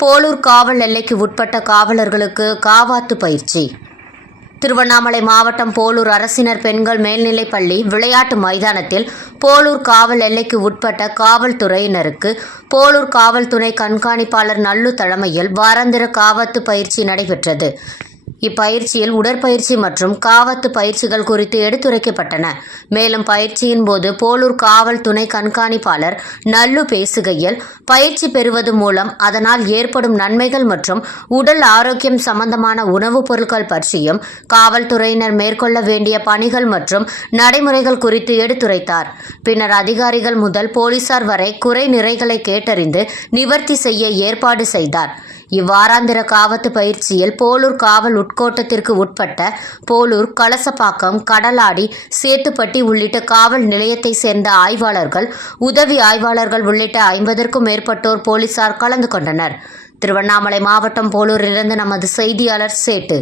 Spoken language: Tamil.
போலூர் காவல் எல்லைக்கு உட்பட்ட காவலர்களுக்கு காவாத்து பயிற்சி. திருவண்ணாமலை மாவட்டம் போலூர் அரசினர் பெண்கள் மேல்நிலைப்பள்ளி விளையாட்டு மைதானத்தில் போலூர் காவல் எல்லைக்கு உட்பட்ட காவல்துறையினருக்கு போலூர் காவல் துணை கண்காணிப்பாளர் நல்லு தலைமையில் வாராந்திர காவாத்து பயிற்சி நடைபெற்றது. இப்பயிற்சியில் உடற்பயிற்சி மற்றும் காவாத்து பயிற்சிகள் குறித்து எடுத்துரைக்கப்பட்டன. மேலும் பயிற்சியின் போது போலூர் காவல் துணை கண்காணிப்பாளர் நல்லு பேசுகையில், பயிற்சி பெறுவது மூலம் அதனால் ஏற்படும் நன்மைகள் மற்றும் உடல் ஆரோக்கியம் சம்பந்தமான உணவுப் பொருட்கள் பற்றியும், காவல்துறையினர் மேற்கொள்ள வேண்டிய பணிகள் மற்றும் நடைமுறைகள் குறித்து எடுத்துரைத்தார். பின்னர் அதிகாரிகள் முதல் போலீசார் வரை குறை நிறைகளை கேட்டறிந்து நிவர்த்தி செய்ய ஏற்பாடு செய்தார். இவ்வாராந்திர காவாத்து பயிற்சியில் போலூர் காவல் உட்கோட்டத்திற்கு உட்பட்ட போலூர், கலசப்பாக்கம், கடலாடி, சேத்துப்பட்டி உள்ளிட்ட காவல் நிலையத்தை சேர்ந்த ஆய்வாளர்கள், உதவி ஆய்வாளர்கள் உள்ளிட்ட 50க்கும் மேற்பட்டோர் போலீசார் கலந்து கொண்டனர். திருவண்ணாமலை மாவட்டம் போலூரிலிருந்து நமது செய்தியாளர் சேட்டு.